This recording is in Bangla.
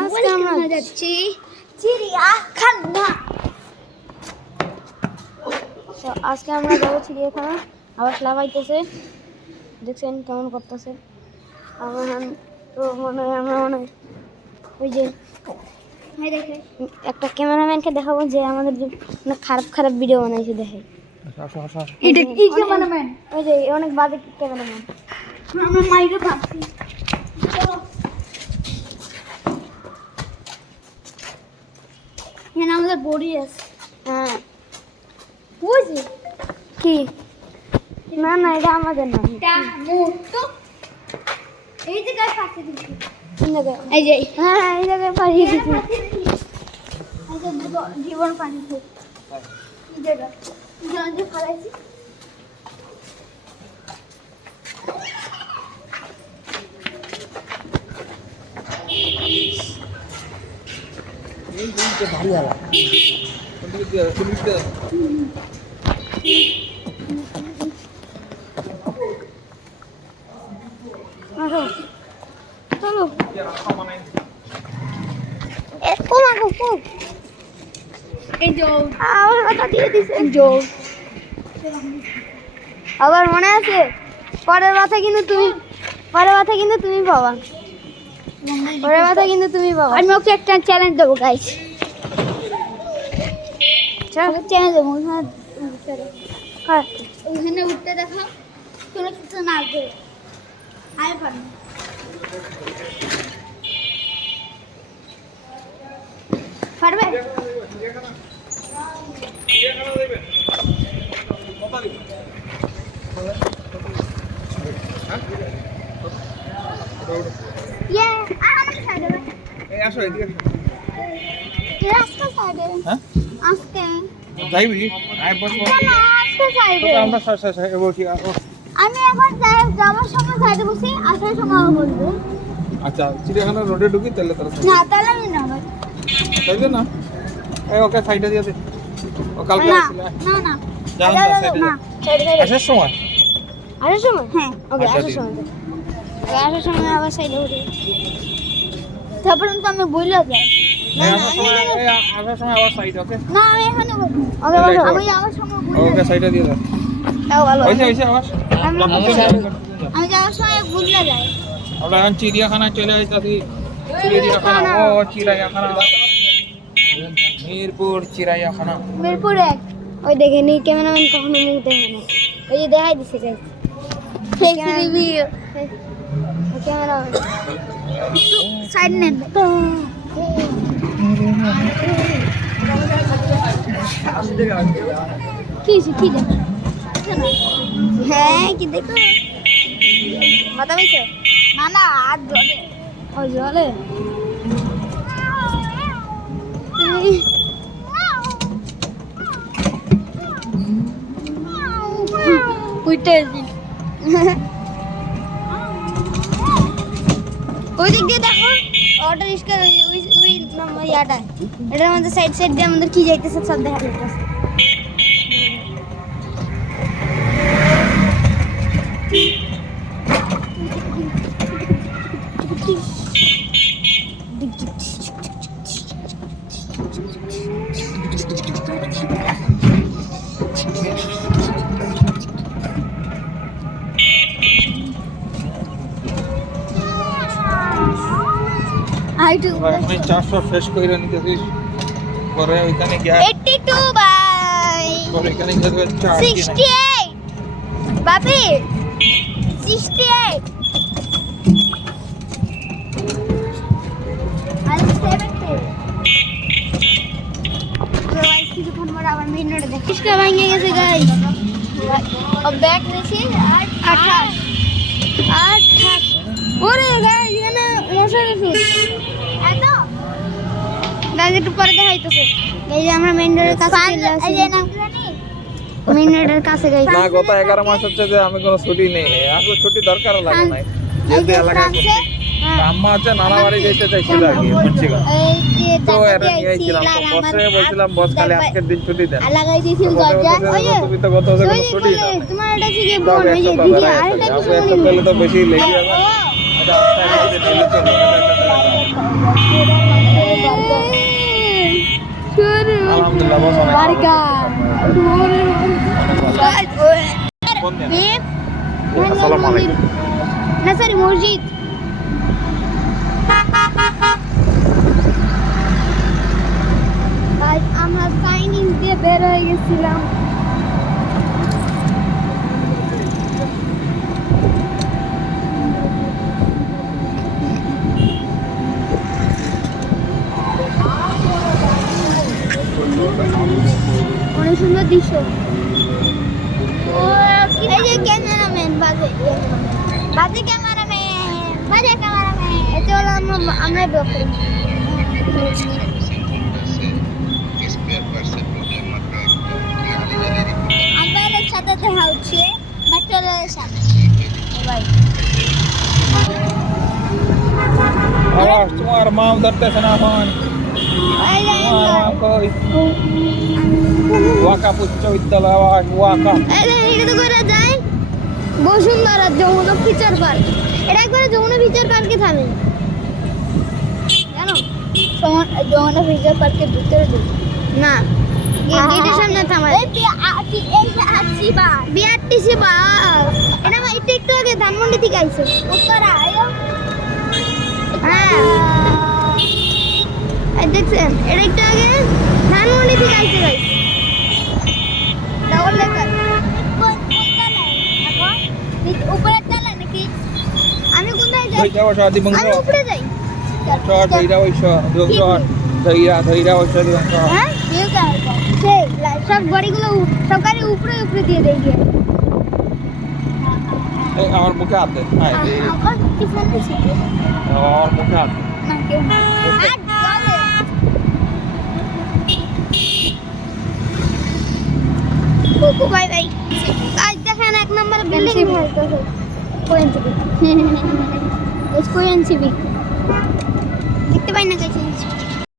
আজকে আমরা যাচ্ছি চিড়িয়াখানা। তো আজকে আমরা যাবো চিড়িয়াখানা। আবার লাগাইতেছে, দেখছেন কেমন করতেছে। আমরা তো মনে হয় আমরা ওই যে একটা ক্যামেরাম্যানকে দেখাবো যে আমাদের যে অনেক খারাপ খারাপ ভিডিও বানাইছে দেখে। এটা কি ক্যামেরাম্যান? ওই যে অনেক বাজে ক্যামেরাম্যান। আমরা মাইকে পাচ্ছি। এখানে আমাদের বডি আছে। হ্যাঁ বুঝি কি? না না এটা আমাদের না, এটা মোটো। এই জায়গায় পাঠিয়ে দিচ্ছি। কোন জায়গায়? এই যে হ্যাঁ এই জায়গায় পাঠিয়ে দিচ্ছি। জীবন পানি খুব এই জায়গা যে ফেলাইছি। ভারী আলা চলো আবার কথা দিয়ে দিছে। আবার মনে আছে পরের কথা কিন্তু তুমি পাবা। পরের কথা কিন্তু তুমি পাবা। আমি ওকে একটা চ্যালেঞ্জ দেবো গাইস। চ্যালেঞ্জ দেবো ওইখানে উঠতে দেখো কোনো কিছু না আসবে। আমি পারবো পারবে? আমি এখন যাওয়ার সময় সাইডে বসি, আসার সময় বলবো। আচ্ছা চিড়িয়াখানা রোডে ঢুকি তাহলে না তাহলে আমি না তাইলে না ওকে সাইডে দিয়ে দে। ও কালকে আসছিল না জানান না সাইডে আসার সময় হ্যাঁ ওকে আচ্ছা, আসার সময় আসার সময় আবার সাইডে উঠে তারপর তো আমি বললে যাই। আসার সময় আবার সাইড ওকে না আমি এখানে বলবো। ওকে বলো আমি যাওয়ার সময় বললে ওকে সাইডে দিয়ে দাও। তাও ভালো হইছে আবার আমি যাওয়ার সময় বললে যাই। আমরা এখন চিড়িয়াখানা চলে আসতেছি। চিড়িয়াখানা ও চিড়িয়াখানা মিরপুর চিড়িয়াখানা মিরপুর 1। ওই দেখেনি ক্যামেরাম্যান কখনো মুখ দেখে না। ওই যে দেখাই দিছে guys fake review cameraman side নেন কি দেখো? হ্যাঁ কি দেখো মাথা বইছে না হাত ধরে ওই জলে ওই দিক দিয়ে দেখো অটো রিক্সা ওই ইয়াটা এটার মধ্যে সাইড দিয়ে আমাদের কি যাইতেছে সব দেখা যাইতেছে। আমি 400 শেষ করে নিতেছি। পরে ওইখানে গিয়ে 82 বাই পরে এখানে গিয়ে 68 বাপি 68 আর 70 গাইস কিছুক্ষণ পর আবার মেইন রোডে দেখি কিসকা ভাঙে গেছে গাইস। ও ব্যাক নিছি 28 ওরে গাইস এখানে মশার ওষুধ এত গাইস একটু পরে দেখাইতেছে। এই যে আমরা মেইন রোডের কাছে চলে আসি। এই যে নাম কি জানি মেইন রোডের কাছে গাইস। না গত 11 মাস হচ্ছে যে আমি কোনো ছুটি নেই নাই। আর ছুটি দরকার লাগে না। যেতে এলাকায় আম্মা আছে নানা বাড়ি যেতে চাইছিল আর কি বুঝছি না। তো এরা নিয়ে আইছিলাম তো বসে বলছিলাম বস খালি আজকের দিন ছুটি দেন। লাগাই দিয়েছিল দরজা। ওই যে তুমি তো গত বছর ছুটি না। তোমার এটা থেকে বোন ওই যে দিদি আরেকটা কিছু একটা পেলে তো বেশি লেগে যাবে। এটা বস অনেক বারকা ফোন দেন। বেব আসসালামু আলাইকুম। না সরি মসজিদ ভাই আমরা চাইনিজ দিয়ে বের হয়ে গেছিলাম অনেক সুন্দর দৃশ্য এই যে ক্যামেরাম্যান বাজে ক্যামেরাম্যান এটা হলো আমরা ব্লগ করি আমাদের সাথে দেখা হচ্ছে মেট্রোরেলের সাথে ভাই আওয়াজ তোমার মা ধরতেছে না এখন তোমার মা কই ওয়াকা উচ্চ বিদ্যালয় আওয়াজ ওয়াকা এটা তো করে যায় বসুন্ধরা যমুনা ফিচার পার্ক এটা একবারে যমুনা ফিচার পার্কে থামে জানো যমুনা ফিচার পার্কের ভিতরে ঢুকে না গেটের সামনে থামা বিআরটিসি বাস এটা একটু আগে ধানমন্ডি থেকে আইছে উত্তরা হ্যাঁ দেখছেন এটা একটু আগে ধানমন্ডি থেকে আইছে গাইস ডাবল লেখার উপরে চালা নাকি আমি কোথায় যাই ওই যাও শাদি বংশ আমি উপরে যাই চট ধইরা ওই চট ধইরা ওই দিবংশ হ্যাঁ সেই সব গাড়িগুলো সব গাড়ি উপরে উপরে দিয়ে দেই গিয়ে এই আমার মুখে হাত দে হ্যাঁ এই আমার কি ফোন দিছি আমার মুখে হাত দে। না কেউ না আর চলে কুকু বাই বাই আজ দেখেন এক নম্বর বিল্ডিং ফেলতেছে কোয়েন সিবি কোয়েন সিবি দেখতে পাই না কাছে